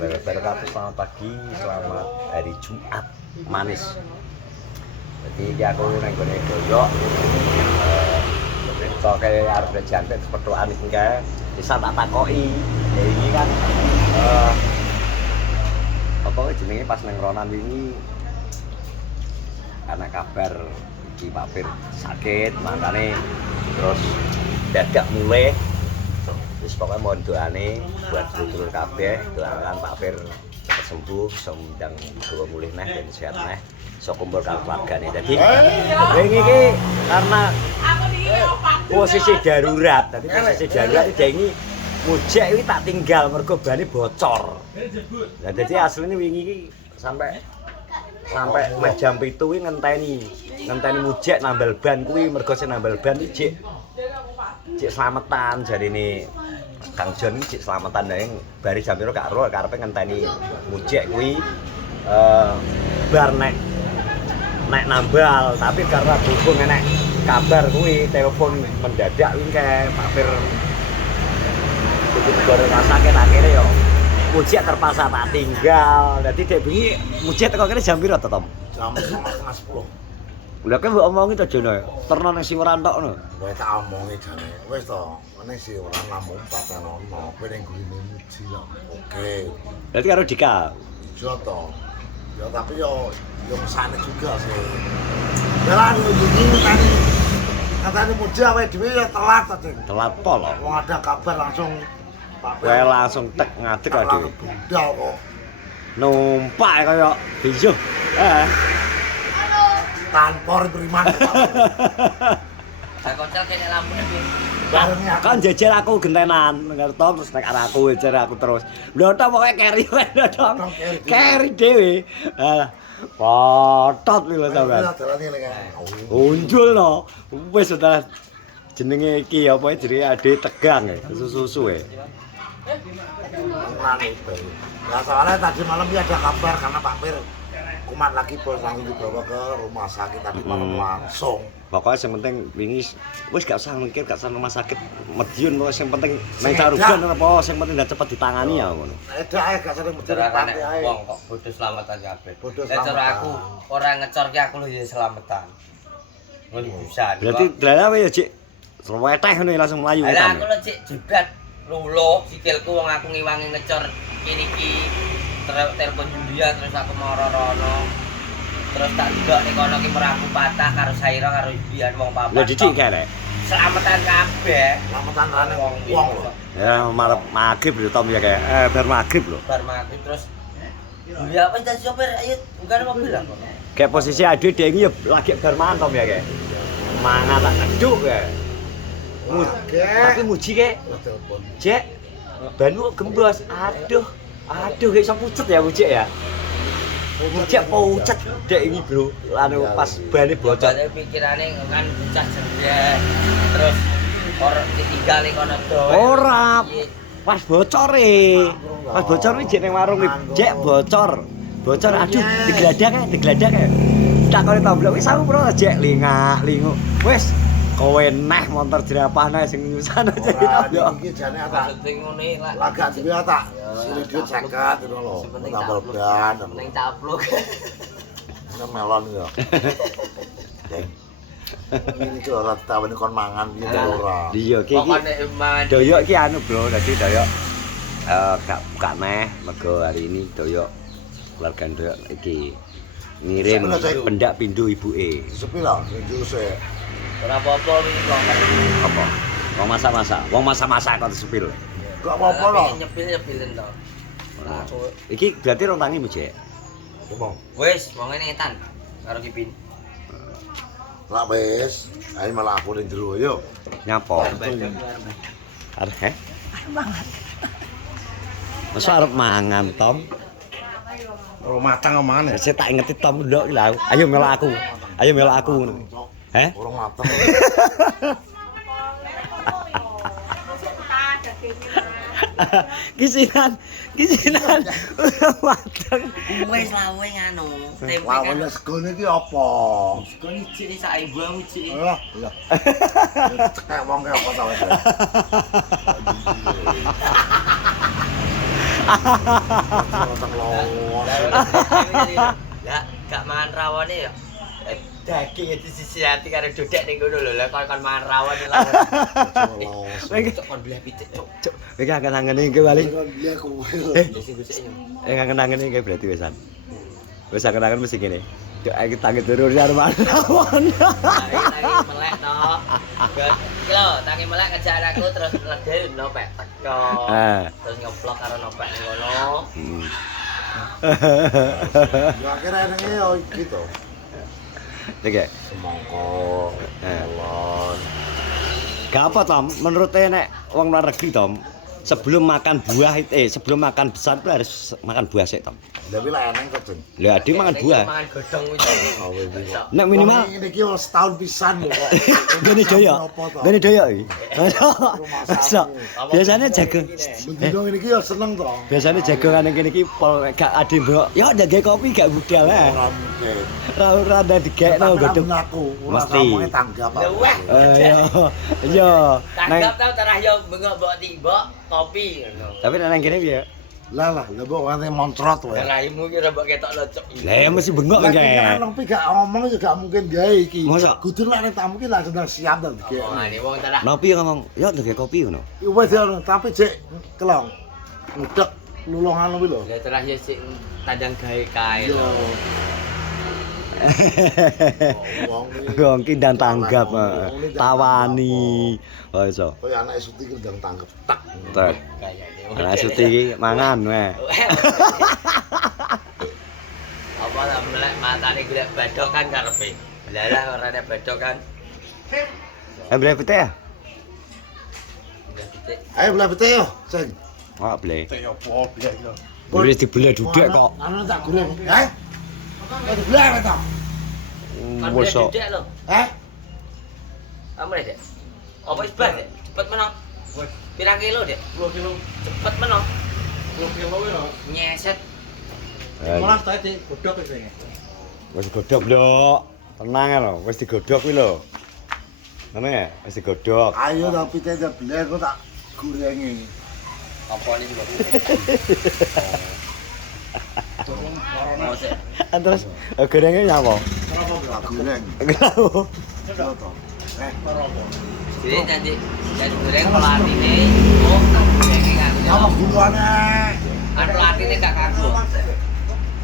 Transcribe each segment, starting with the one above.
Selamat pagi, selamat hari Jumat manis. Jadi iki aku nang gone doyok. Kok kaya arep jantet pethokan iki kae bisa tak takoki. Ya iki kan apa jenenge pas nang Ronan wingi ana kabar iki Pak Fir sakit, makane terus dadak mulai wis pokoke mohon doane buat sedulur kabeh, doakan Pak Fir cepet sembuh, bisa ndang gawa mulih neh ben sehat neh, iso kumpul karo keluargane. Dadi wingi iki karena posisi darurat, dadi posisi darurat iki mujek iki tak tinggal mergo bane bocor. Lah dadi asline wingi iki sampai jam 7 kuwi ngenteni mujek nambal ban kuwi mergo sing nambal ban iki cek slametan jarine Kang Jon iki cek slametan ning bari jam piro gak ero karepe ngenteni mujek kuwi bar nek nambal tapi karena berhubung enek kabar kuwi telepon mendadak kuwi kae Pak Fir begitu gore sakit akhirnya yo mujek terpaksa tak tinggal. Dadi dek bengi mujek teko kene jam piro to, Tom? Jam 9:30. Lha kan mbok omongi to Jono, terno ning Siweran tok ngono. Wis tak omongi jane. Wis to, ning Siweran lamun paten ono, kowe ning gurine muji lho. Oke. Berarti karo Dika. Iya to. Ya tapi yo mesane juga sih. Jalan iki katanya muji awake dhewe ya telat to, Ding. Telat pol. Wong ada kabar langsung Pak Kowe langsung tek ngadeg kok dhewe. Budal kok. Numpak kaya bijo. Tanpa beriman. Tak kocok kene lampune piye? Bareng aku. Kan jejer aku gentenan, ngerti terus nek arek aku jejer aku terus. Lho tok pokoke keri wae dong. Keri dhewe. Potot lho sampean. Unjul no. Wis sudah jenenge iki apa jenenge ade tegang susu-susu e. Nah soalnya tadi malam ya ada kabar karena Pak Fir kumat lagi bos langsung dibawa ke rumah sakit tadi malam langsung. Pokoknya yang penting wingi wis gak usah mikir, gak usah rumah sakit Madiun kok sing penting nang Carugan apa sing penting dak cepet ditangani ya ngono. Edak ae gak sering mencari pantai ae. Wong kok bodoh selamatan kabeh. Bodoh Nek cara selamatan. aku ora ngecorke aku lho ya selamatan. Ngono bisa. Berarti dalan ya Cik. Seweteh ngene langsung mlayu Lah wetan. aku lho cek jebret luluh sikilku wong aku ngiwangi ngecor kene iki telepon Julia terus aku moro-rono. Terus tak delok ning kono ki meraku patah karo Saira karo Julian wong papat. Lho Dicik kene. Selamatan kabeh. Lamatan rane wong lho. Ya marep magrib lho Tom ya kayak bar magrib lho. Bar maghrib terus Julia wis dadi sopir ayo bukan mobil lah kono. Kayak posisi ade dengi ya lagi bar mangan Tom ya kayak. Mangan tak keduk kayak. Tapi muji kayak. Telepon. Cek. Banmu gembos. Aduh kayak iso pucet ya Mujek ya. Mujek pucet dek ini bro. Anu pas bane bocor. Bocor pikirane kan bocah jendek. Terus orang ditinggal ning kono doe. Ora. Pas bocor e. Pas bocor iki jek ning warung Jek bocor. Bocor aduh digladak e. Tak kali tomblok wis aku bro Jek linguk. Wis kowe neh motor jerapahne sing nyusan aja Ora iki jane tak Maksud sing ngene lah. lagak dhewe tak sini duit 50 ngono lho. Sepenting Tambal caplok. ban. Ning caplok. Ini melon ya. Deng. Ini ki ora tawene kon mangan iki ora. Iya iki Pokoknya eman. doyok iki anu bro, dadi doyok gak buka neh mergo hari ini doyok keluarga doyok iki ngirim pendak pindho ibuke. Sepi lah juse. Ora apa-apa iki kok. Apa? Wong masa-masa kok sepil. Gak apa-apa lho. Nyepil-nyepilin to. Aku Iki berarti rong tangi Mujek. Ngomong. wis wong ngene etan karo Kipin. Lah wis, ae malah aku ning jero yo. Nyapa? Arep he? Masa arep mangan, Tom? Ora matang omane. Saya tak ingeti Tom ndok lho. Ayo melok aku ngono. Heh? Ora matang. Kisinan mateng. Wis lawe nganu, tempe Wah, kan. wis segone iki apa? Kok iki sak ibu iki. Lah, iya. Cekek wong ki apa ta wis. Teng lowos. Lah, gak mangan rawon ya. Daging itu sisi hati karo dodek ning ngono lho. Lah kon mangan rawon lho. Lowos. Cok kon belah pitik, cok. Cuk, iki kangen-kangen iki bali. Dia kowe. Sing gusik yo. Kangen-kangen iki berarti wisan. Wis kangen-kangen mesti ngene. Cuk, iki tangi turun karo rawon. Tangi melek to. Iki lho, tangi melek ngejak anakku terus lege nopek teko. Terus ngeblok karo nopek ning ngono. Ya akhirnya enenge yo gitu. Oke. Semangka, melon. Gak apa Tom, menurut nek wong luar negeri Tom, sebelum makan buah sebelum makan besar itu harus makan buah sih Tom. Lah wis eneng to, Jeng. Lah ade mangan buah. Mangan godhong kuwi. Nek minimal Ini iki wis setahun pisan lho kok. gini doyok. Gini doyok iki. Masa biasanya jago. Bendino ini iki yo seneng to. Biasanya jagongan yang kene iki pol gak ade mbok. Ya ndek kopi gak budal lah. Ora mungkin. Ora ndak digekno godhong. Aku Mesti. tanggap. Yo. Tanggap tau terah yo bengok mbok timbok kopi ngono. Tapi nek nang kene piye? Lah mbok wate montrot wae. Raimu ki ora mbok ketok locok. Lah ya mesti bengok Lah kan. kan pi gak ngomong ya gak mungkin gawe iki. Masa? Kudu nek tamu ki langsung siap to iki. Omongane wong terah. Nopi ngomong, ya ndek kopi ngono. Wis ya tapi jek kelong. Ngudek lulungan kuwi lho. Lah terah yo sik tandang gawe kae Yo. lho. Wong Wong ki ndang tanggap, tawani. Oh iso. koyo anak Suti ki ndang tanggap tak. Ter. Anak Suti iki mangan wae. Apa lah melek matane golek badok kan karepe. Lah ora ada badok kan. Beli pete ya? Udah titik. Ayo belah pete yo, Sing. Oh, beli. Pete yo po belah yo. Wis dibeli dudek kok. Anu tak goreng. Heh. Kok dibelah ta? Kan Wis boleh dudek lho. Heh. Kamu dek. Apa wis blas dek? Cepet menang. Pirang kilo dek? 2 kilo. Cepet menang. 2 kilo yo. Nyeset. Malah tadi godhok wis ngene. Wis digodhog, Blok. Tenang ya lho, wis digodhog kuwi lho. Ngene ya, wis digodhog. Ayo tak pite tak belah kok tak gorengi. Apa nih mbok? Mau sik. Terus gorengnya nyapa? Tak goreng. Kenapa? Jadi nanti jadi goreng pelatine, oh tak gorenge kan. Apa gulane? Kan pelatine gak kagum.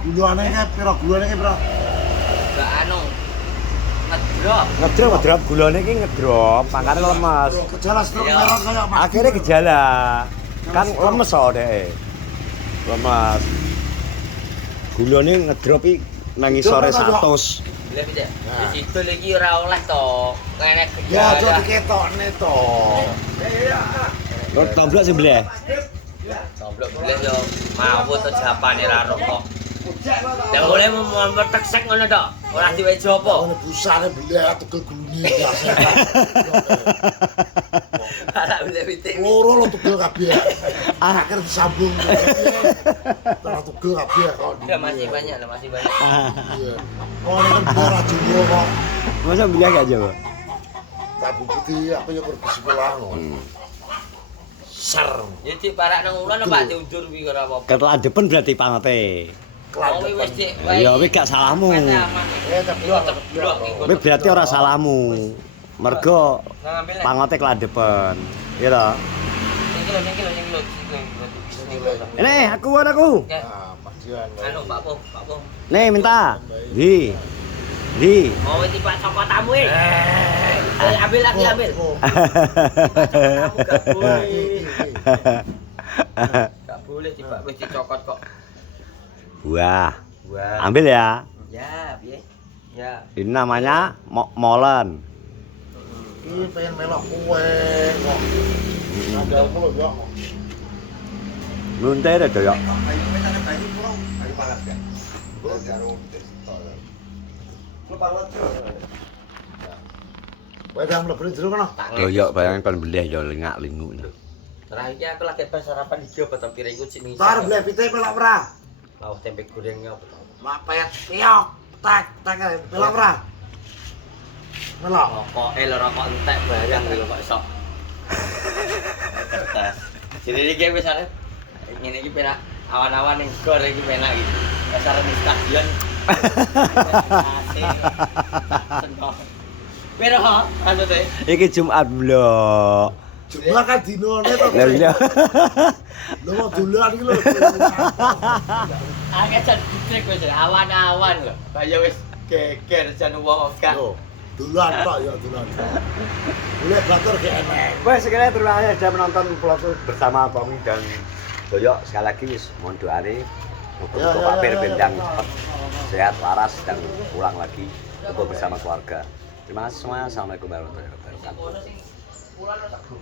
Gulane ki pira gulane ki pira? Gak anu. Ngedrop. Ngedrop gulane iki ngedrop, makane lemes. Gejala stroke merah kaya Mas. Akhirnya gejala. Kan lemes kok dhek. Lemes. Gulane ngedrop iki nang isore 100. Lah piye? Wis itu lagi ora oleh to. Kene Ya aja gejala. diketokne to. Kok tomblok sing bleh. Goblok boleh yo mau to japane ra rokok. Lah boleh mau teksek ngono to. Ora diwe jopo. Ono busane belah tegel gulune biasa. Ora boleh pitik. Loro lo tegel kabeh. Akhir disambung. Ora tegel kabeh kok. Ya masih banyak lah, masih banyak. Iya. Oh ini kan ora jowo kok. Masa bleh gak jawab? Tak bukti apa ya pergi sekolah ngono. Ser. Ya dik parak nang ulun Pak diundur kuwi ora apa-apa. Keteladepen berarti pamete. Oh wis dik. Ya wis gak salahmu. Ceblok. Wis berarti ora salahmu. Mergo Ngambil. pangote keladepen. Iya toh? Ning kilo. Ini aku. Ya. Ah, pastian. Anu Pak Po. Nih minta. Di. Oh iki Pak saka tamu e. Ambil lagi ambil. Gak boleh. Gak boleh Pak wis dicokot kok. Buah. Wah. Ambil ya. Ya, piye? Ya. Ini namanya molen. Iki pengen melok kue kok. Ada apa lho, Yok? Lunte ada doyok. Kowe dah mlebu jero kono. Doyok bayangin kon beleh ya lengak-lingu. Terakhir iki aku lagi pas sarapan iki apa tapi piringku sing ngisi. Tar belah pite melok ora? Mau tempe gorengnya apa? Mak pet piok. Tak melok ora? Melok. Rokoke lho rokok entek barang lho kok iso. Jadi iki wis arep ngene iki perak awan-awan ning gor iki penak iki. Dasar ning stadion. Pero anu teh. Iki Jumat blok. Jumlah kan dinone to. Lah iya. Lho mau dolan iki lho. Akeh jan ditrek wis awan-awan lho. Kaya wis geger jan wong gak. Lho, dolan tok ya dolan. Boleh batur ge enek. Wes sekali terima kasih sudah menonton vlog bersama Tommy dan Doyok. Sekali lagi wis mohon doane untuk Pak Pir Bendang cepat sehat waras dan pulang lagi untuk bersama keluarga. Terima kasih semua. Assalamualaikum warahmatullahi wabarakatuh.